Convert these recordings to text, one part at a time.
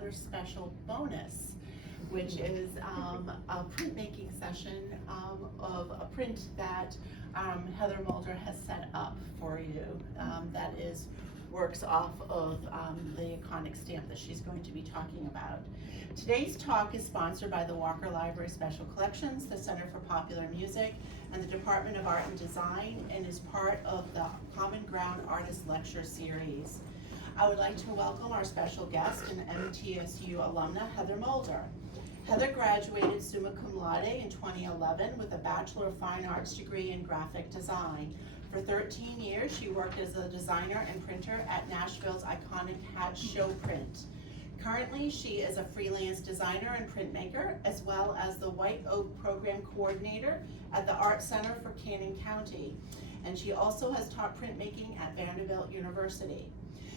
another special bonus, which is a printmaking session of a print that Heather Moulder has set up for you. That works off of the iconic stamp that she's going to be talking about. Today's talk is sponsored by the Walker Library Special Collections, the Center for Popular Music, and the Department of Art and Design, and is part of the Common Ground Artist Lecture Series. I would like to welcome our special guest and MTSU alumna, Heather Moulder. Heather graduated summa cum laude in 2011 with a Bachelor of Fine Arts degree in graphic design. For 13 years, she worked as a designer and printer at Nashville's iconic Hat Show Print. Currently, she is a freelance designer and printmaker, as well as the White Oak Program Coordinator at the Art Center for Cannon County. And she also has taught printmaking at Vanderbilt University.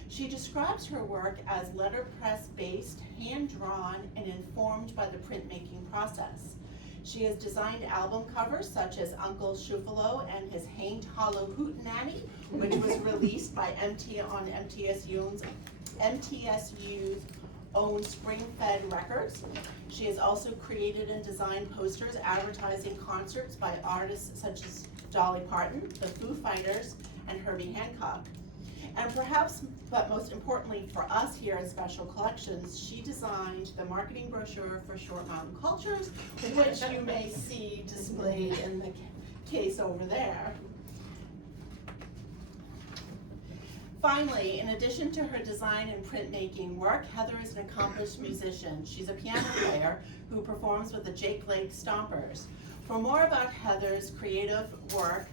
She describes her work as letterpress based, hand-drawn, and informed by the printmaking process. She has designed album covers such as Uncle Shufalo and his Haint Hollow Hootenanny, which was released by MTSU's own Spring-Fed Records. She has also created and designed posters advertising concerts by artists such as Dolly Parton, the Foo Fighters, and Herbie Hancock. And perhaps, but most importantly for us here at Special Collections, she designed the marketing brochure for Short Mountain Cultures, which you may see displayed in the case over there. Finally, in addition to her design and printmaking work, Heather is an accomplished musician. She's a piano player who performs with the Jake Lake Stompers. For more about Heather's creative work,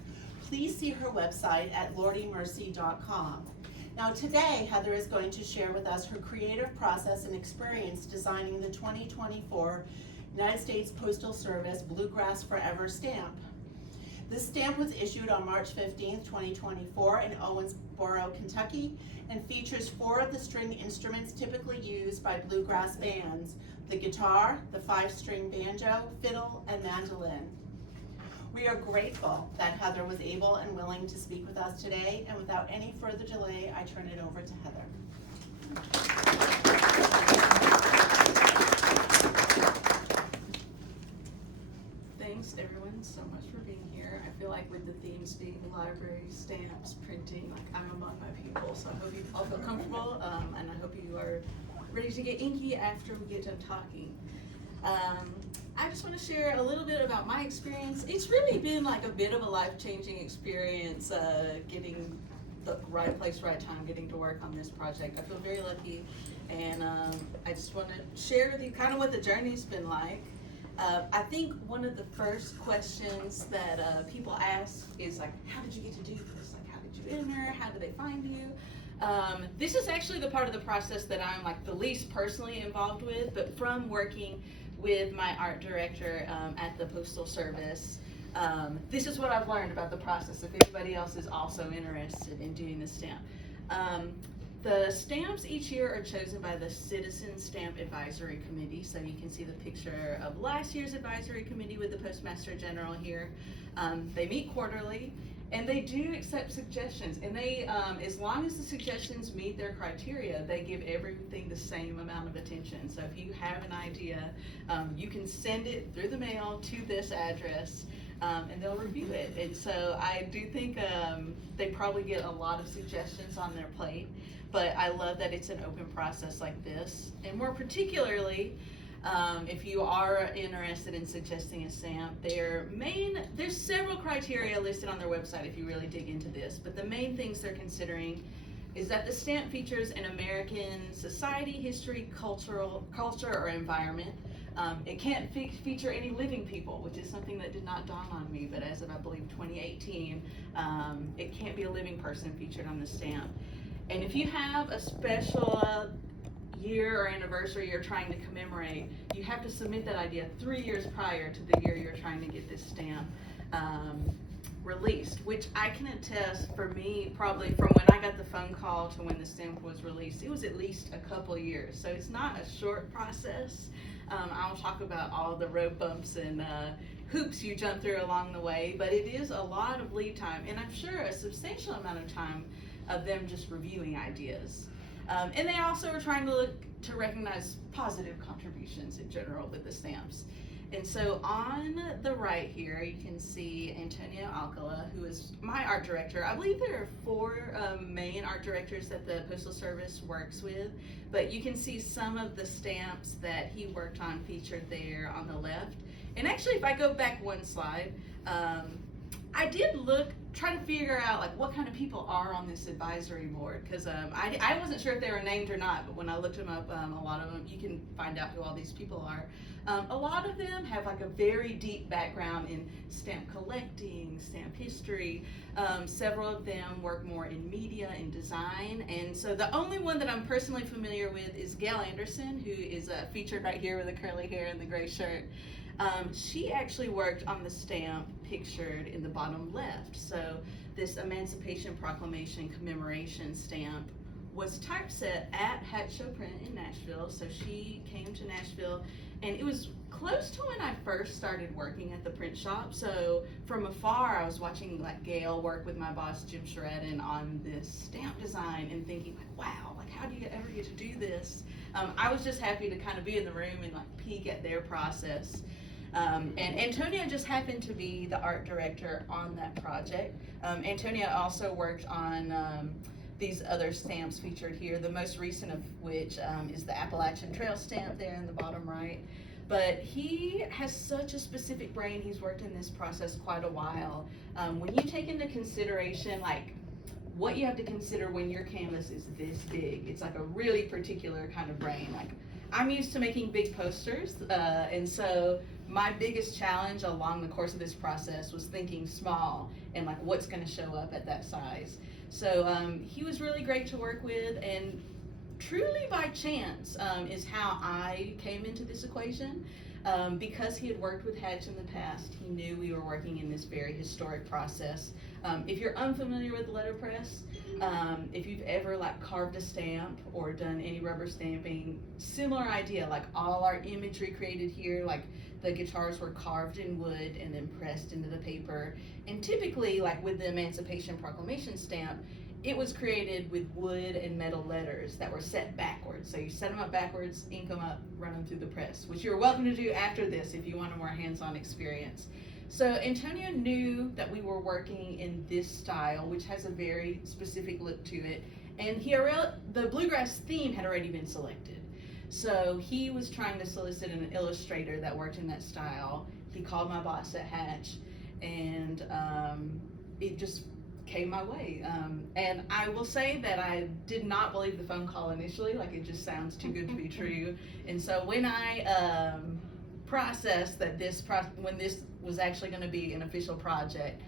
please see her website at lordymercy.com. Now today, Heather is going to share with us her creative process and experience designing the 2024 United States Postal Service Bluegrass Forever stamp. This stamp was issued on March 15, 2024 in Owensboro, Kentucky, and features 4 of the string instruments typically used by bluegrass bands: the guitar, the 5-string banjo, fiddle, and mandolin. We are grateful that Heather was able and willing to speak with us today, and without any further delay, I turn it over to Heather. Thanks everyone so much for being here. I feel like with the themes being library, stamps, printing, like I'm among my people, so I hope you all feel comfortable, and I hope you are ready to get inky after we get done talking. I just want to share a little bit about my experience. It's really been like a bit of a life-changing experience, getting the right place, right time, getting to work on this project. I feel very lucky, and I just want to share with you kind of what the journey's been like. I think one of the first questions that people ask is like, how did you get to do this? Like, how did you enter? How did they find you? This is actually the part of the process that I'm like the least personally involved with, but from working with my art director at the Postal Service, this is what I've learned about the process if anybody else is also interested in doing this stamp. The stamps each year are chosen by the Citizen Stamp Advisory Committee, so you can see the picture of last year's advisory committee with the Postmaster General here. They meet quarterly, and they do accept suggestions, and they, as long as the suggestions meet their criteria, they give everything the same amount of attention. So if you have an idea, you can send it through the mail to this address, and they'll review it. And so I do think they probably get a lot of suggestions on their plate, but I love that it's an open process like this. And more particularly, if you are interested in suggesting a stamp, there's several criteria listed on their website if you really dig into this, but the main things they're considering is that the stamp features an American society, history, culture, or environment. It can't feature any living people, which is something that did not dawn on me, but as of I believe 2018, it can't be a living person featured on the stamp. And if you have a special year or anniversary you're trying to commemorate, you have to submit that idea 3 years prior to the year you're trying to get this stamp released, which I can attest for me, probably from when I got the phone call to when the stamp was released, it was at least a couple years. So it's not a short process. I'll talk about all the road bumps and hoops you jump through along the way, but it is a lot of lead time, and I'm sure a substantial amount of time of them just reviewing ideas. And they also are trying to look to recognize positive contributions in general with the stamps. And so on the right here, you can see Antonio Alcala, who is my art director. I believe there are 4 main art directors that the Postal Service works with, but you can see some of the stamps that he worked on featured there on the left. And actually, if I go back one slide, I did try to figure out like what kind of people are on this advisory board, because I wasn't sure if they were named or not, but when I looked them up, a lot of them, you can find out who all these people are. A lot of them have like a very deep background in stamp collecting, stamp history. Several of them work more in media and design, and so the only one that I'm personally familiar with is Gail Anderson, who is featured right here with the curly hair and the gray shirt. She actually worked on the stamp pictured in the bottom left. So this Emancipation Proclamation commemoration stamp was typeset at Hatch Show Print in Nashville. So she came to Nashville, and it was close to when I first started working at the print shop. So from afar, I was watching like Gail work with my boss Jim Shredden on this stamp design and thinking like, wow, like how do you ever get to do this? I was just happy to kind of be in the room and like peek at their process. And Antonia just happened to be the art director on that project. Antonia also worked on these other stamps featured here, the most recent of which is the Appalachian Trail stamp there in the bottom right. But he has such a specific brain. He's worked in this process quite a while. When you take into consideration like what you have to consider when your canvas is this big, it's like a really particular kind of brain. Like I'm used to making big posters, and so my biggest challenge along the course of this process was thinking small and like what's going to show up at that size. So he was really great to work with, and truly by chance is how I came into this equation. Because he had worked with Hatch in the past, he knew we were working in this very historic process. If you're unfamiliar with letterpress, if you've ever like carved a stamp or done any rubber stamping, similar idea, like all our imagery created here, like the guitars were carved in wood and then pressed into the paper. And typically, like with the Emancipation Proclamation stamp, it was created with wood and metal letters that were set backwards. So you set them up backwards, ink them up, run them through the press, which you're welcome to do after this if you want a more hands-on experience. So Antonio knew that we were working in this style, which has a very specific look to it, and the Bluegrass theme had already been selected. So he was trying to solicit an illustrator that worked in that style. He called my boss at Hatch, and it just came my way. And I will say that I did not believe the phone call initially, like it just sounds too good to be true. And so when I processed that when this was actually going to be an official project,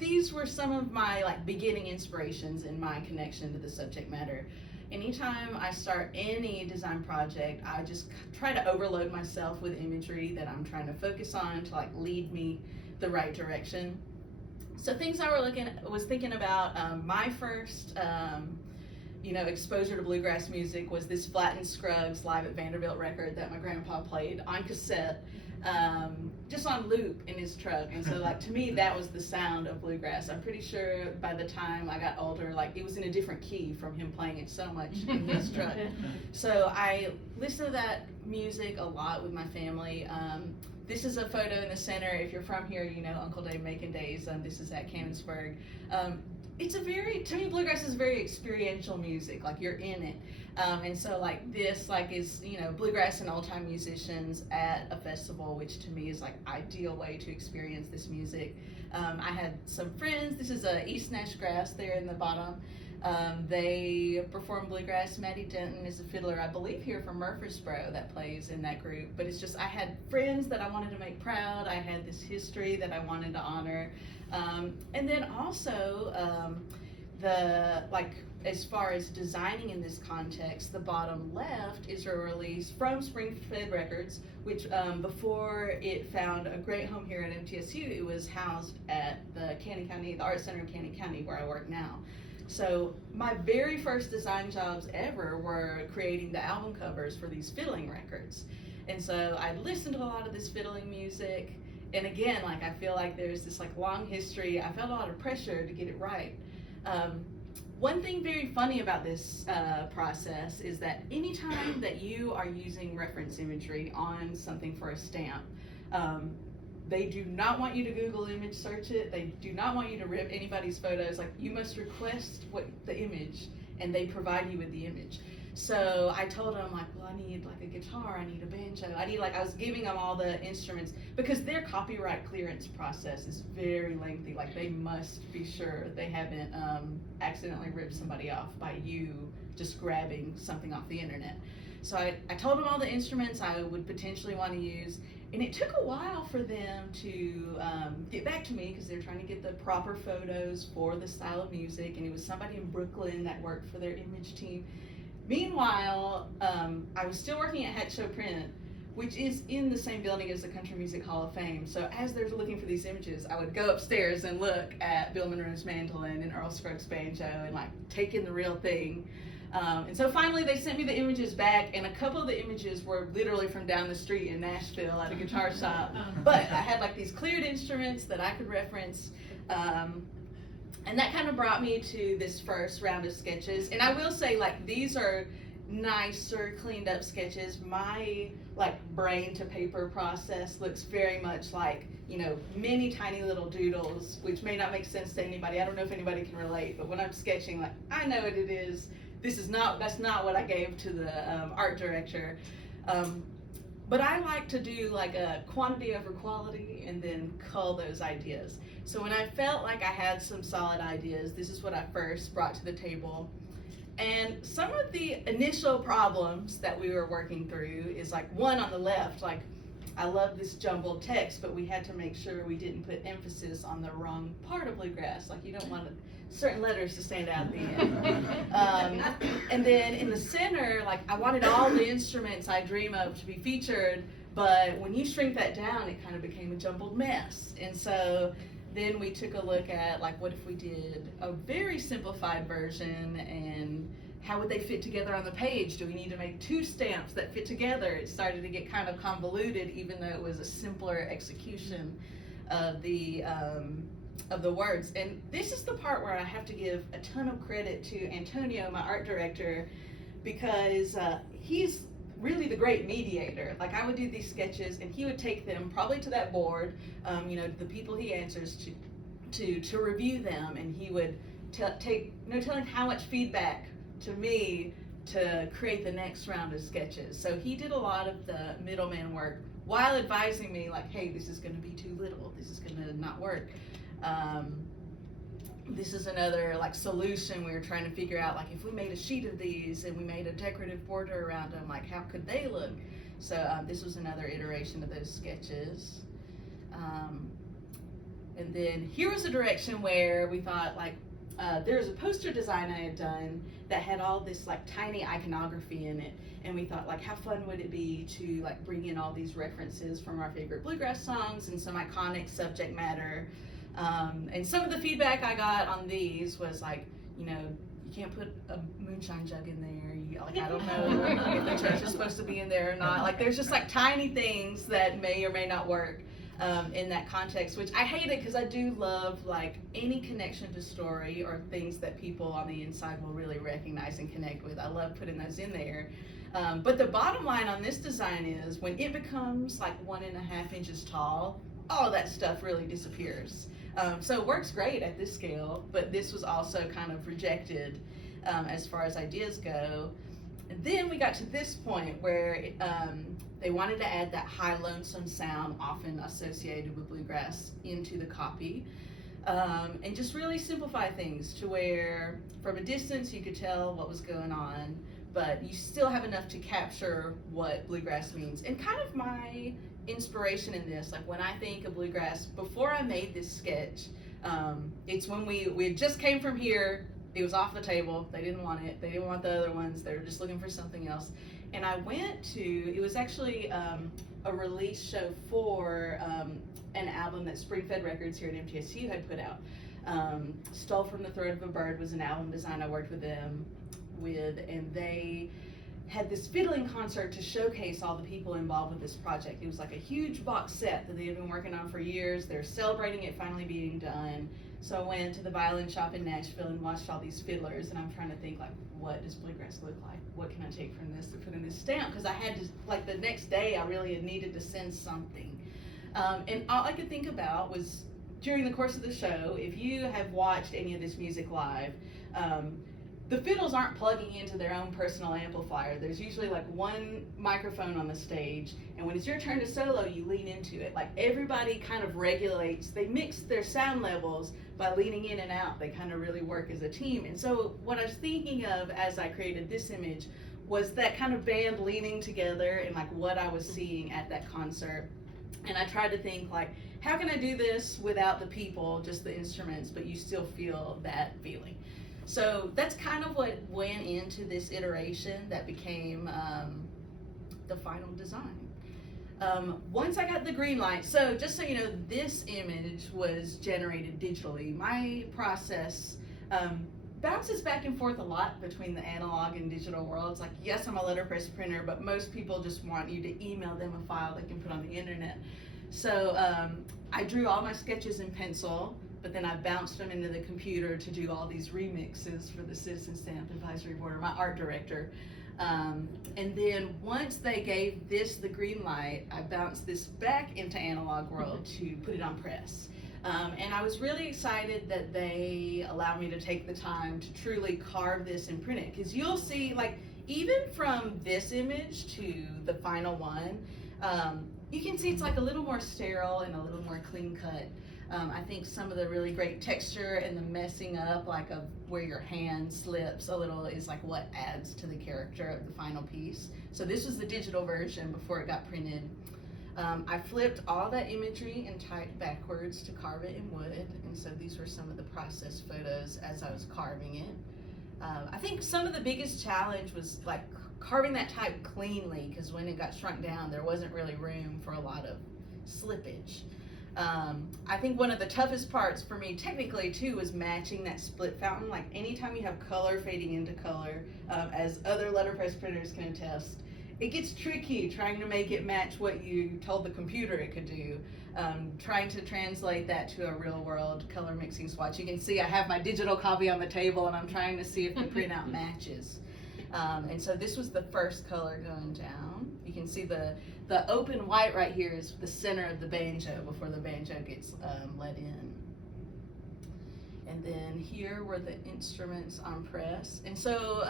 these were some of my like beginning inspirations in my connection to the subject matter. Anytime I start any design project, I just try to overload myself with imagery that I'm trying to focus on to like lead me the right direction. So things I was thinking about, my first exposure to bluegrass music was this Flatt & Scruggs Live at Vanderbilt record that my grandpa played on cassette, just on loop in his truck. And so like to me that was the sound of bluegrass. I'm pretty sure by the time I got older, like it was in a different key from him playing it so much in his truck. So I listened to that music a lot with my family. This is a photo in the center. If you're from here, you know Uncle Dave Macon Days. This is at Canonsburg. It's to me, bluegrass is very experiential music. Like you're in it. And so like this, like is, bluegrass and old time musicians at a festival, which to me is like ideal way to experience this music. I had some friends. This is East Nash Grass there in the bottom. They perform bluegrass. Maddie Denton is a fiddler, I believe, here from Murfreesboro that plays in that group. But it's just, I had friends that I wanted to make proud. I had this history that I wanted to honor. And then also, as far as designing in this context, the bottom left is a release from Spring-Fed Records, which before it found a great home here at MTSU, it was housed at the Art Center of Canning County, where I work now. So my very first design jobs ever were creating the album covers for these fiddling records. And so I listened to a lot of this fiddling music. And again, I feel like there's this long history. I felt a lot of pressure to get it right. One thing very funny about this process is that anytime that you are using reference imagery on something for a stamp, they do not want you to Google image search it. They do not want you to rip anybody's photos. Like, you must request the image, and they provide you with the image. So I told them, like, well, I need like a guitar, I need a banjo, I was giving them all the instruments, because their copyright clearance process is very lengthy. Like, they must be sure they haven't accidentally ripped somebody off by you just grabbing something off the internet. So I told them all the instruments I would potentially want to use, and it took a while for them to get back to me, because they're trying to get the proper photos for the style of music, and it was somebody in Brooklyn that worked for their image team. Meanwhile, I was still working at Hat Show Print, which is in the same building as the Country Music Hall of Fame. So as they're looking for these images, I would go upstairs and look at Bill Monroe's mandolin and Earl Scruggs' banjo and like take in the real thing. And so finally they sent me the images back, and a couple of the images were literally from down the street in Nashville at a guitar shop. But I had like these cleared instruments that I could reference. And that kind of brought me to this first round of sketches. And I will say, like, these are nicer, cleaned up sketches. My like brain to paper process looks very much like, you know, many tiny little doodles, which may not make sense to anybody. I don't know if anybody can relate, but when I'm sketching, like, I know what it is. That's not what I gave to the art director. But I like to do like a quantity over quality and then cull those ideas. So when I felt like I had some solid ideas, this is what I first brought to the table. And some of the initial problems that we were working through is like, one on the left, like, I love this jumbled text, but we had to make sure we didn't put emphasis on the wrong part of Bluegrass. Like, you don't want certain letters to stand out at the end. And then in the center, like, I wanted all the instruments I dream of to be featured, but when you shrink that down, it kind of became a jumbled mess. And so then we took a look at, like, what if we did a very simplified version, and how would they fit together on the page? Do we need to make two stamps that fit together? It started to get kind of convoluted, even though it was a simpler execution of the words. And this is the part where I have to give a ton of credit to Antonio, my art director, because he's really the great mediator. Like, I would do these sketches, and he would take them probably to that board, you know, the people he answers to review them, and he would take no telling how much feedback to me to create the next round of sketches. So he did a lot of the middleman work while advising me, like, hey, this is going to be too little, this is going to not work. This is another like solution we were trying to figure out, like, if we made a sheet of these and we made a decorative border around them, like, how could they look? So this was another iteration of those sketches. And then here was a direction where we thought, like, there was a poster design I had done that had all this like tiny iconography in it, and we thought, like, how fun would it be to like bring in all these references from our favorite bluegrass songs and some iconic subject matter. And some of the feedback I got on these was like, you know, you can't put a moonshine jug in there. Like, I don't know if the church is supposed to be in there or not. Like, there's just like tiny things that may or may not work in that context, which I hate it, because I do love like any connection to story or things that people on the inside will really recognize and connect with. I love putting those in there. But the bottom line on this design is, when it becomes like 1.5 inches tall, all that stuff really disappears. So it works great at this scale, but this was also kind of rejected as far as ideas go. And then we got to this point where they wanted to add that high lonesome sound often associated with bluegrass into the copy, and just really simplify things to where from a distance you could tell what was going on, but you still have enough to capture what bluegrass means. And kind of my inspiration in this, like, when I think of bluegrass, before I made this sketch, it's when we just came from here. It was off the table. They didn't want it. They didn't want the other ones. They were just looking for something else. And I went to, it was actually a release show for an album that Spring-Fed Records here at MTSU had put out. Stole from the Throat of a Bird was an album design I worked with them with, and they had this fiddling concert to showcase all the people involved with this project. It was like a huge box set that they had been working on for years. They're celebrating it finally being done. So I went to the violin shop in Nashville and watched all these fiddlers, and I'm trying to think, like, what does bluegrass look like? What can I take from this to put in this stamp? Because I had to, like, the next day I really needed to send something. And all I could think about was, during the course of the show, if you have watched any of this music live, the fiddles aren't plugging into their own personal amplifier. There's usually like one microphone on the stage, and when it's your turn to solo, you lean into it. Like, everybody kind of regulates, they mix their sound levels by leaning in and out. They kind of really work as a team. And so what I was thinking of as I created this image was that kind of band leaning together and like what I was seeing at that concert. And I tried to think, like, how can I do this without the people, just the instruments, but you still feel that feeling? So that's kind of what went into this iteration that became the final design. Once I got the green light, so just so you know, this image was generated digitally. My process bounces back and forth a lot between the analog and digital worlds. Like, yes, I'm a letterpress printer, but most people just want you to email them a file they can put on the internet. So I drew all my sketches in pencil, but then I bounced them into the computer to do all these remixes for the Citizen Stamp Advisory Board, or my art director. And then once they gave this the green light, I bounced this back into analog world to put it on press. And I was really excited that they allowed me to take the time to truly carve this and print it. Because you'll see, like, even from this image to the final one, you can see it's like a little more sterile and a little more clean cut. I think some of the really great texture and the messing up, like, of where your hand slips a little, is like what adds to the character of the final piece. So this was the digital version before it got printed. I flipped all that imagery and typed backwards to carve it in wood, and so these were some of the process photos as I was carving it. I think some of the biggest challenge was like carving that type cleanly, because when it got shrunk down, there wasn't really room for a lot of slippage. I think one of the toughest parts for me technically too was matching that split fountain. Like, anytime you have color fading into color, as other letterpress printers can attest, it gets tricky trying to make it match what you told the computer it could do. Trying to translate that to a real world color mixing swatch. You can see I have my digital copy on the table, and I'm trying to see if the printout matches. And so this was the first color going down. You can see the open white right here is the center of the banjo before the banjo gets let in. And then here were the instruments on press. And so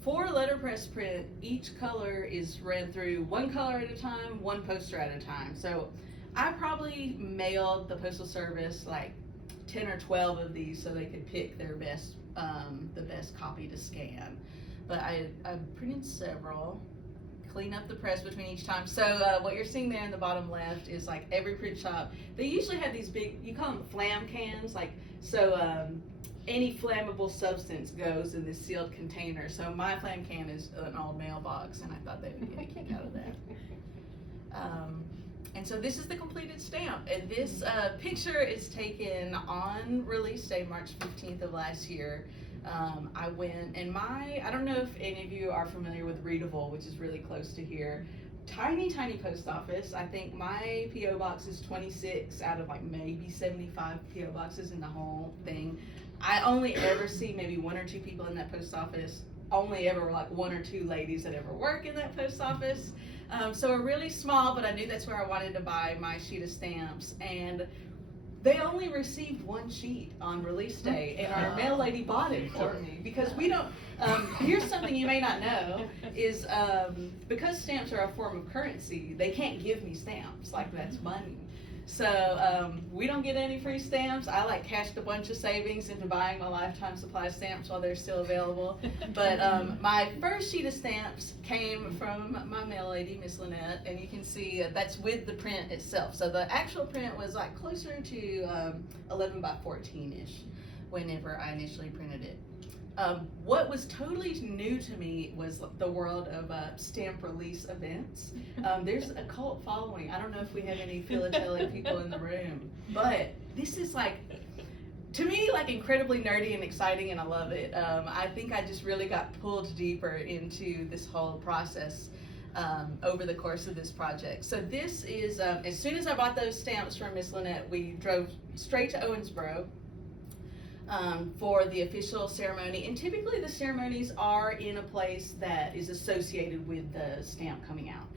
for letterpress print, each color is read through one color at a time, one poster at a time. So I probably mailed the Postal Service like 10 or 12 of these so they could pick their best, the best copy to scan. But I printed several, clean up the press between each time. So what you're seeing there in the bottom left is like every print shop, they usually have these big, you call them flam cans, like, so any flammable substance goes in this sealed container. So my flam can is an old mailbox, and I thought they would get a kick out of that. And so this is the completed stamp, and this picture is taken on release day, March 15th of last year. I went, and I don't know if any of you are familiar with Readable, which is really close to here. Tiny post office. I think my P.O. box is 26 out of like maybe 75 P.O. boxes in the whole thing. I only ever see maybe one or two people in that post office, only ever like one or two ladies that ever work in that post office. So a really small, but I knew that's where I wanted to buy my sheet of stamps. And they only received one sheet on release day, and our mail lady bought it for me because we don't, here's something you may not know, is because stamps are a form of currency, they can't give me stamps, like that's money. So we don't get any free stamps. I like cashed a bunch of savings into buying my lifetime supply of stamps while they're still available. But my first sheet of stamps came from my mail lady, Miss Lynette, and you can see that's with the print itself. So the actual print was like closer to 11 by 14-ish whenever I initially printed it. What was totally new to me was the world of stamp release events. There's a cult following. I don't know if we have any philatelic people in the room, but this is like, to me, like incredibly nerdy and exciting, and I love it. I think I just really got pulled deeper into this whole process over the course of this project. So this is, as soon as I bought those stamps from Miss Lynette, we drove straight to Owensboro, for the official ceremony. And typically the ceremonies are in a place that is associated with the stamp coming out.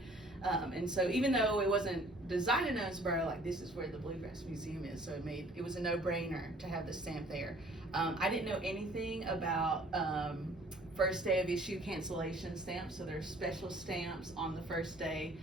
And so even though it wasn't designed in Owensboro, like this is where the Bluegrass Museum is, so it was a no-brainer to have the stamp there. I didn't know anything about first day of issue cancellation stamps, so there's special stamps on the first day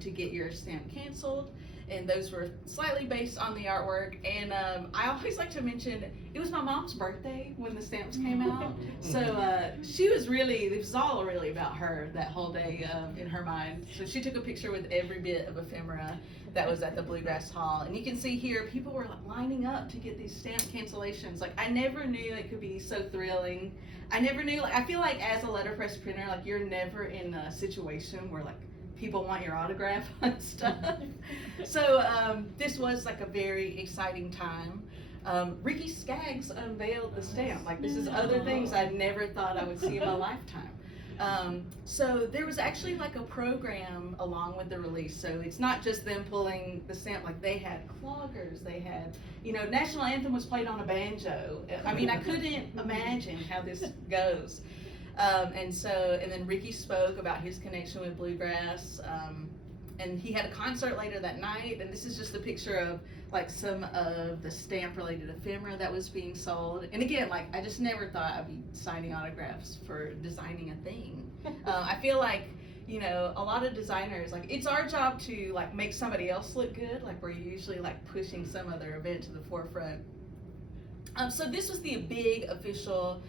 to get your stamp canceled. And those were slightly based on the artwork. And I always like to mention, it was my mom's birthday when the stamps came out. So she was really, it was all really about her that whole day in her mind. So she took a picture with every bit of ephemera that was at the Bluegrass Hall. And you can see here, people were lining up to get these stamp cancellations. Like, I never knew it could be so thrilling. I never knew, like, I feel like as a letterpress printer, like, you're never in a situation where, like, people want your autograph on stuff. So this was like a very exciting time. Ricky Skaggs unveiled the stamp. Like, this is other things I never thought I would see in my lifetime. So there was actually like a program along with the release. So it's not just them pulling the stamp, like they had cloggers, they had, you know, national anthem was played on a banjo. I mean, I couldn't imagine how this goes. And then Ricky spoke about his connection with Bluegrass, and he had a concert later that night, and this is just a picture of like some of the stamp related ephemera that was being sold. And again, like, I just never thought I'd be signing autographs for designing a thing. I feel like, you know, a lot of designers, like, it's our job to like make somebody else look good, like we're usually like pushing some other event to the forefront. So this was the big official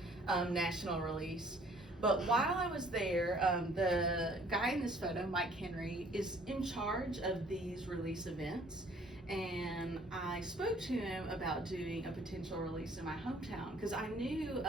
national release. But while I was there, the guy in this photo, Mike Henry, is in charge of these release events. And I spoke to him about doing a potential release in my hometown, because I knew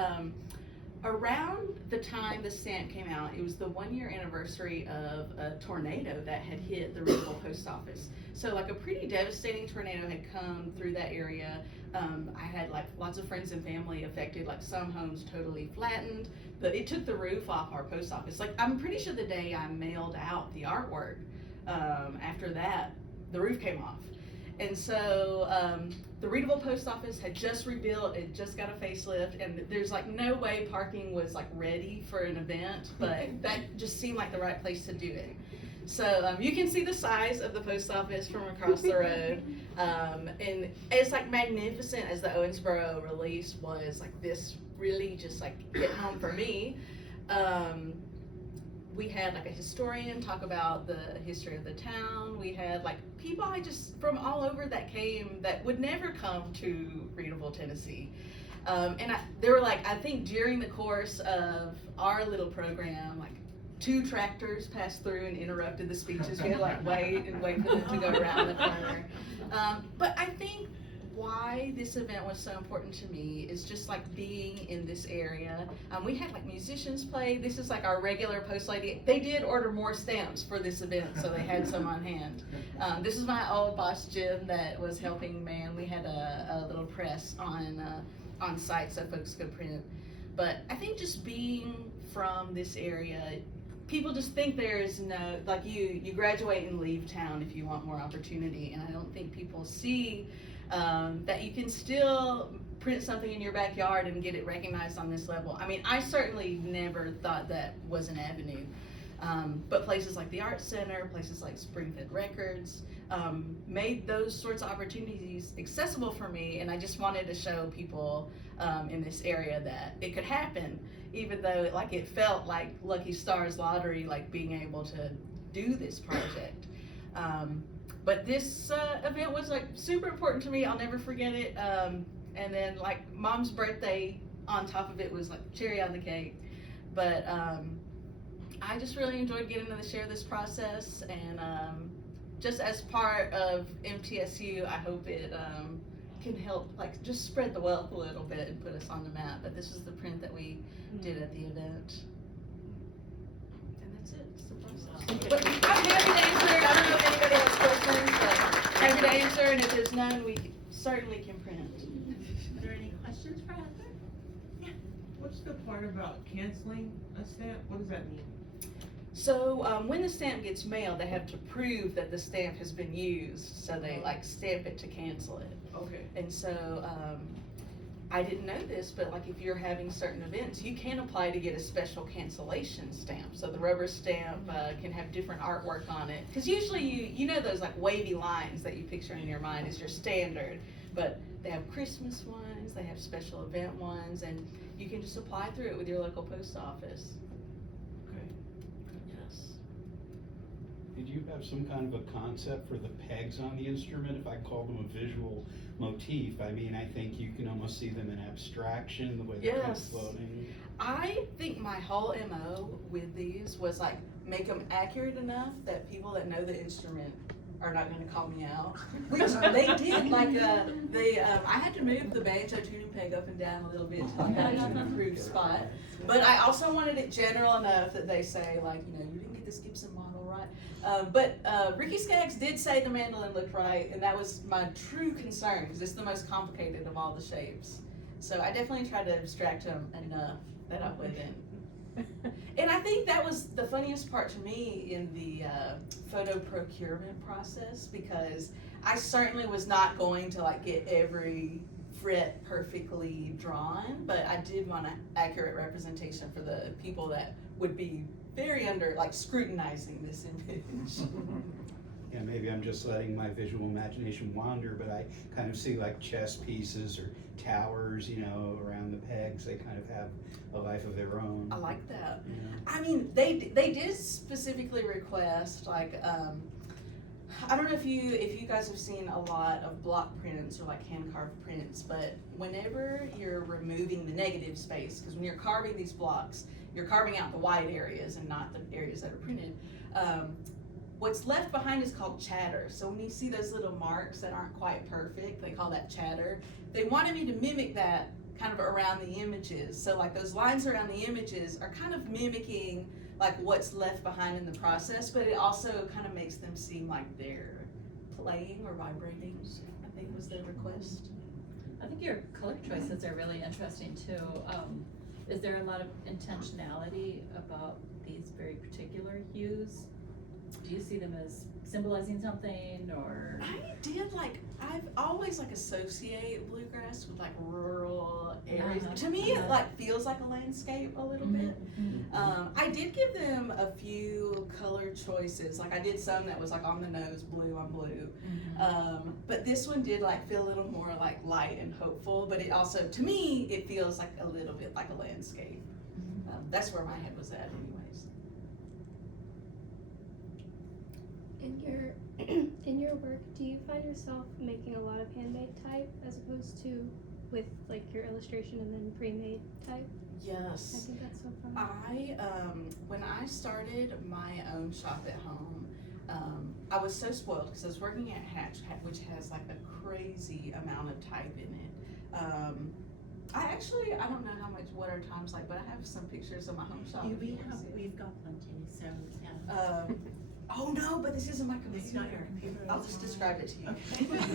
around the time the stamp came out, it was the 1-year anniversary of a tornado that had hit the Readable post office. So like a pretty devastating tornado had come through that area. I had like lots of friends and family affected, like some homes totally flattened, but it took the roof off our post office. Like, I'm pretty sure the day I mailed out the artwork, after that, the roof came off. And so the Readable post office had just rebuilt, it just got a facelift, and there's like no way parking was like ready for an event, but that just seemed like the right place to do it. So you can see the size of the post office from across the road, and as like magnificent as the Owensboro release was, like this really just like hit home for me. We had like a historian talk about the history of the town. We had like people from all over that came that would never come to Readable, Tennessee. And there were like, I think during the course of our little program, like 2 tractors passed through and interrupted the speeches. We had to like wait for them to go around the corner. But I think why this event was so important to me is just like being in this area. We had like musicians play. This is like our regular post lady. They did order more stamps for this event, so they had some on hand. This is my old boss Jim that was helping man. We had a little press on site so folks could print. But I think just being from this area, people just think there's no, like you graduate and leave town if you want more opportunity, and I don't think people see that you can still print something in your backyard and get it recognized on this level. I mean, I certainly never thought that was an avenue, but places like the Art Center, places like Springfield Records, made those sorts of opportunities accessible for me, and I just wanted to show people in this area that it could happen, even though it felt like Lucky Stars lottery, like being able to do this project. But this event was like super important to me. I'll never forget it. And then like Mom's birthday on top of it was like cherry on the cake. But I just really enjoyed getting to share this process, and just as part of MTSU, I hope it can help like just spread the wealth a little bit and put us on the map. But this is the print that we did at the event. And that's it. It's the process. But I'm happy to answer. I don't know if anybody has questions, but happy to answer, and if there's none, we certainly can print. Are there any questions for Heather? Yeah. What's the part about canceling a stamp? What does that mean? So when the stamp gets mailed, they have to prove that the stamp has been used, so they like stamp it to cancel it. Okay. And so I didn't know this, but like if you're having certain events, you can apply to get a special cancellation stamp. So the rubber stamp can have different artwork on it. Because usually you know those like wavy lines that you picture in your mind is your standard, but they have Christmas ones, they have special event ones, and you can just apply through it with your local post office. Okay. Yes. Did you have some kind of a concept for the pegs on the instrument? If I call them a visual motif, I mean, I think you can almost see them in abstraction, the way they're kind of Yes. floating. I think my whole MO with these was like make them accurate enough that people that know the instrument are not going to call me out, which they did. Like I had to move the banjo tuning peg up and down a little bit till I got it to an improved spot. But I also wanted it general enough that they say like, you didn't get this Gibson model right. But Ricky Skaggs did say the mandolin looked right, and that was my true concern because it's the most complicated of all the shapes. So I definitely tried to abstract them enough that I wouldn't. And I think that was the funniest part to me in the photo procurement process, because I certainly was not going to like get every fret perfectly drawn, but I did want an accurate representation for the people that would be very scrutinizing this image. Yeah, maybe I'm just letting my visual imagination wander, but I kind of see like chess pieces or towers, around the pegs. They kind of have a life of their own. I like that. Yeah. I mean, they did specifically request I don't know if you guys have seen a lot of block prints or like hand carved prints, but whenever you're removing the negative space, because when you're carving these blocks, you're carving out the white areas and not the areas that are printed. What's left behind is called chatter. So when you see those little marks that aren't quite perfect, they call that chatter. They wanted me to mimic that kind of around the images. So like those lines around the images are kind of mimicking like what's left behind in the process, but it also kind of makes them seem like they're playing or vibrating, I think was their request. I think your color choices are really interesting too. Is there a lot of intentionality about these very particular hues? Do you see them as symbolizing something, or? I did I've always associate bluegrass with rural areas. Uh-huh. To me, it feels like a landscape a little bit. I did give them a few color choices. I did some that was on the nose, blue on blue. But this one did feel a little more light and hopeful. But it also, to me, it feels a little bit like a landscape. That's where my head was at, anyways. In your work, do you find yourself making a lot of handmade type as opposed to with your illustration and then pre-made type? Yes. I think that's so fun. When I started my own shop at home, I was so spoiled because I was working at Hatch, which has a crazy amount of type in it. I don't know what our time's like, but I have some pictures of my home shop. if you wanna see it. We've got plenty, so yeah. Oh no, but this isn't my computer. It's not your computer. I'll just describe it to you.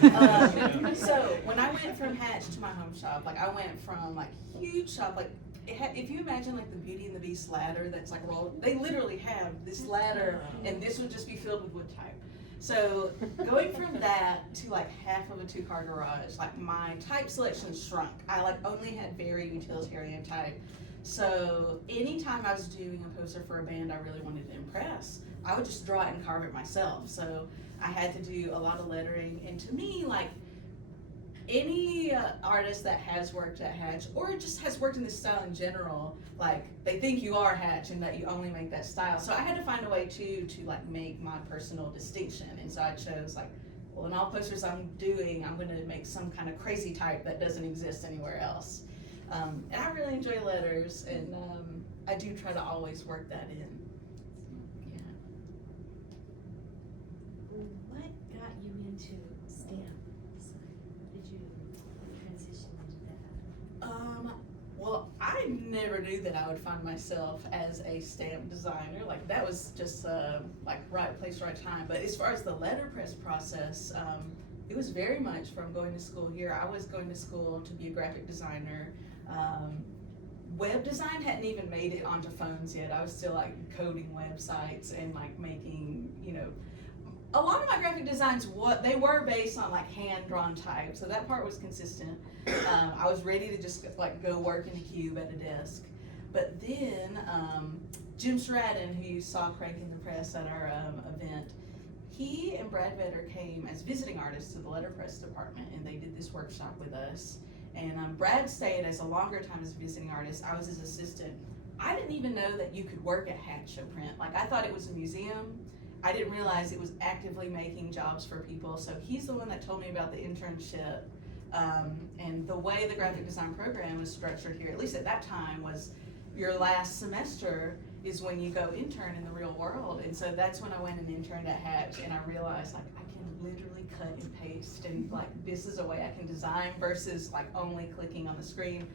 Okay. So when I went from Hatch to my home shop, I went from huge shop, if you imagine the Beauty and the Beast ladder that's rolled, they literally have this ladder, and this would just be filled with wood type. So going from that to half of a 2-car garage, my type selection shrunk. I only had very utilitarian type. So anytime I was doing a poster for a band I really wanted to impress, I would just draw it and carve it myself. So I had to do a lot of lettering, and to me, any artist that has worked at Hatch or just has worked in this style in general, they think you are Hatch and that you only make that style. So I had to find a way to make my personal distinction, and so I chose well, in all posters I'm doing, I'm going to make some kind of crazy type that doesn't exist anywhere else. And I really enjoy letters, and I do try to always work that in. What got you into stamps? Did you transition into that? Well, I never knew that I would find myself as a stamp designer. That was just right place, right time. But as far as the letterpress process, it was very much from going to school here. I was going to school to be a graphic designer. Web design hadn't even made it onto phones yet. I was still coding websites and making, a lot of my graphic designs, they were based on like hand-drawn type, so that part was consistent. I was ready to just like go work in a cube at a desk. But then, Jim Stratton, who you saw cranking the press at our event, he and Brad Vetter came as visiting artists to the letterpress department, and they did this workshop with us. And Brad stayed as a longer time as a visiting artist. I was his assistant. I didn't even know that you could work at Hat Show Print. Like, I thought it was a museum. I didn't realize it was actively making jobs for people. So he's the one that told me about the internship. And the way the graphic design program was structured here, at least at that time, was your last semester is when you go intern in the real world. And so that's when I went and interned at Hatch, and I realized like I can literally cut and paste, and like this is a way I can design versus like only clicking on the screen.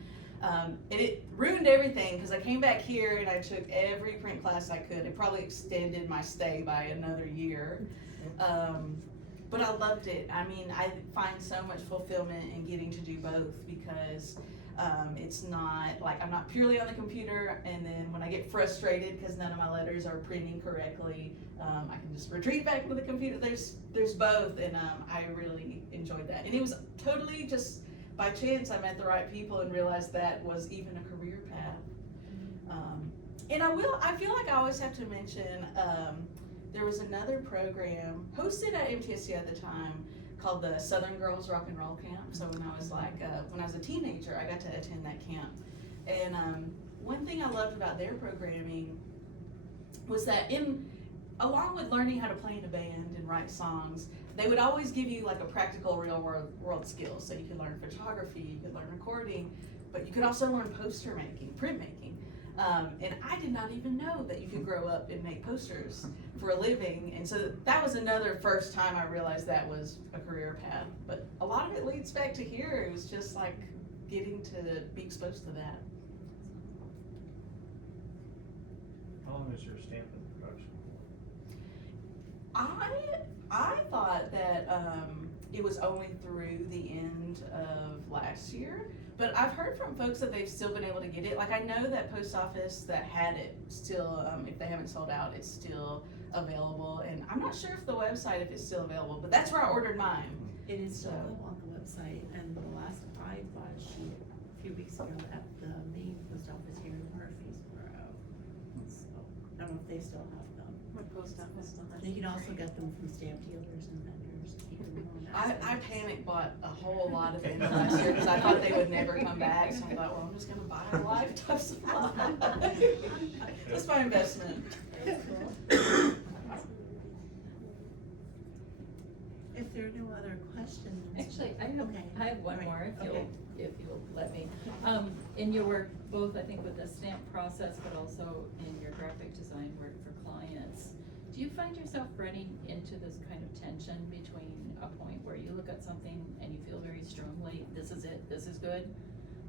And it ruined everything because I came back here and I took every print class I could. It probably extended my stay by another year. But I loved it. I mean, I find so much fulfillment in getting to do both because it's not like I'm not purely on the computer, and then when I get frustrated because none of my letters are printing correctly, I can just retreat back to the computer. There's both, and I really enjoyed that. And it was totally just by chance I met the right people and realized that was even a career path. And I feel like I always have to mention, there was another program hosted at MTSU at the time called the Southern Girls Rock and Roll Camp. So when I was when I was a teenager, I got to attend that camp. And one thing I loved about their programming was that along with learning how to play in a band and write songs, they would always give you like a practical real world skill. So you could learn photography, you could learn recording, but you could also learn poster making, print making. And I did not even know that you could grow up and make posters for a living. And so that was another first time I realized that was a career path. But a lot of it leads back to here. It was just like getting to be exposed to that. How long is your stamping production for? I thought that it was only through the end of last year. But I've heard from folks that they've still been able to get it. Like I know that post office that had it still, if they haven't sold out, it's still available. And I'm not sure if the website, if it's still available, but that's where I ordered mine. It is still So- available on the website, and the last I bought a sheet a few weeks ago at the main post office here in Murfreesboro. So, I don't know if they still have them. What post office? You can also get them from stamp dealers and vendors. You can go on that I site. panic bought a whole lot of it last year because I thought they would never come back. So I thought, well, I'm just gonna buy a lifetime supply. That's my investment. If there are no other questions. Actually, Okay. I have one All right. more Okay. if you'll let me. In your work, both I think with the stamp process, but also in your graphic design work for clients, do you find yourself running into this kind of tension between a point where you look at something and you feel very strongly, this is it, this is good,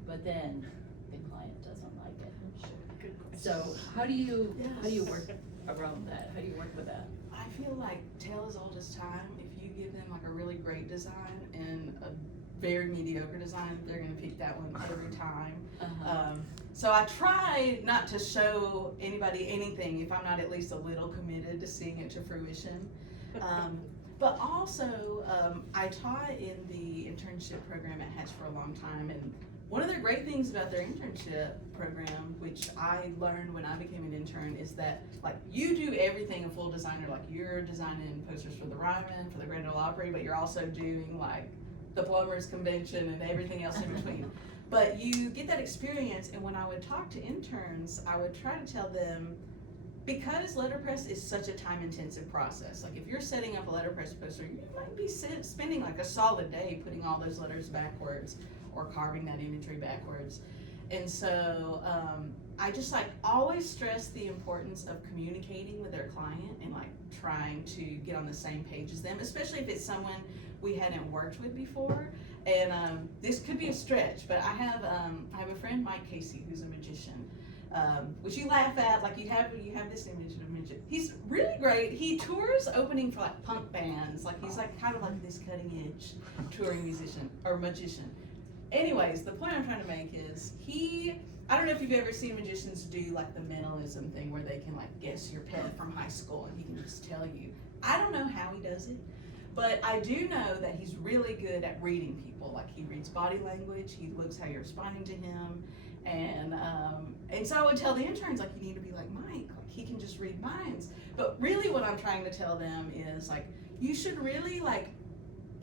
but then the client doesn't like it? Good question. So how do you Yes. work around that? How do you work with that? I feel like tale as old as time. If you give them like a really great design and a very mediocre design, they're gonna pick that one every time. So I try not to show anybody anything if I'm not at least a little committed to seeing it to fruition. But also, I taught in the internship program at Hatch for a long time, and one of the great things about their internship program, which I learned when I became an intern, is that like you do everything a full designer, like you're designing posters for the Ryman, for the Grand Ole Opry, but you're also doing like the Plumbers Convention and everything else in between. But you get that experience, and when I would talk to interns, I would try to tell them, because letterpress is such a time-intensive process, like if you're setting up a letterpress poster, you might be spending like a solid day putting all those letters backwards or carving that imagery backwards. And so I just like always stress the importance of communicating with their client and like trying to get on the same page as them, especially if it's someone we hadn't worked with before. And this could be a stretch, but I have a friend, Mike Casey, who's a magician, which you laugh at, like you have this image of a magician. He's really great. He tours opening for like punk bands, like he's like kind of like this cutting edge touring musician or magician. Anyways, the point I'm trying to make is I don't know if you've ever seen magicians do like the mentalism thing where they can like guess your pet from high school and he can just tell you. I don't know how he does it, but I do know that he's really good at reading people. Like he reads body language, he looks how you're responding to him, and so I would tell the interns like you need to be like Mike, like he can just read minds. But really, what I'm trying to tell them is like you should really like.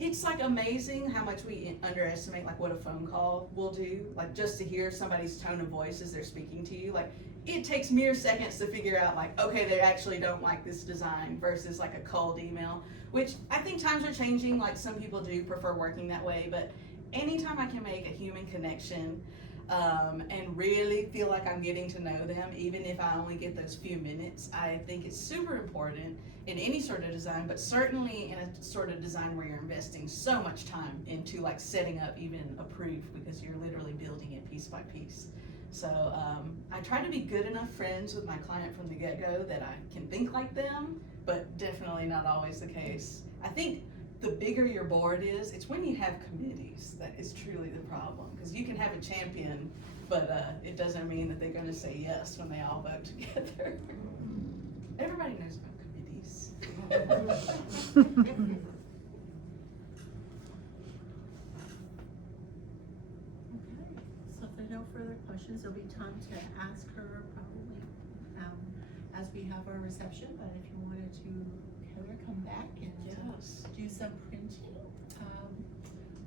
It's like amazing how much we underestimate like what a phone call will do. Like just to hear somebody's tone of voice as they're speaking to you, like it takes mere seconds to figure out like, okay, they actually don't like this design versus like a cold email, which I think times are changing. Like some people do prefer working that way, but anytime I can make a human connection and really feel like I'm getting to know them, even if I only get those few minutes, I think it's super important in any sort of design, but certainly in a sort of design where you're investing so much time into like setting up even a proof, because you're literally building it piece by piece. So I try to be good enough friends with my client from the get-go that I can think like them, but definitely not always the case. I think the bigger your board is, it's when you have committees that is truly the problem, because you can have a champion, but it doesn't mean that they're going to say yes when they all vote together. Everybody knows about committees. Okay, so if there are no further questions, there'll be time to ask her probably as we have our reception, but if you wanted to, Heather, come back and Yes. do some printing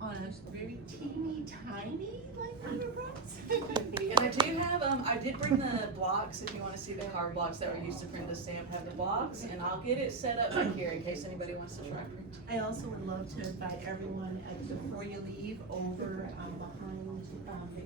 on a very teeny tiny like letterbox. And I do have, I did bring the blocks, if you want to see the card blocks that were used to print the stamp, have the blocks, and I'll get it set up back here in case anybody wants to try print. I also would love to invite everyone before you leave over behind the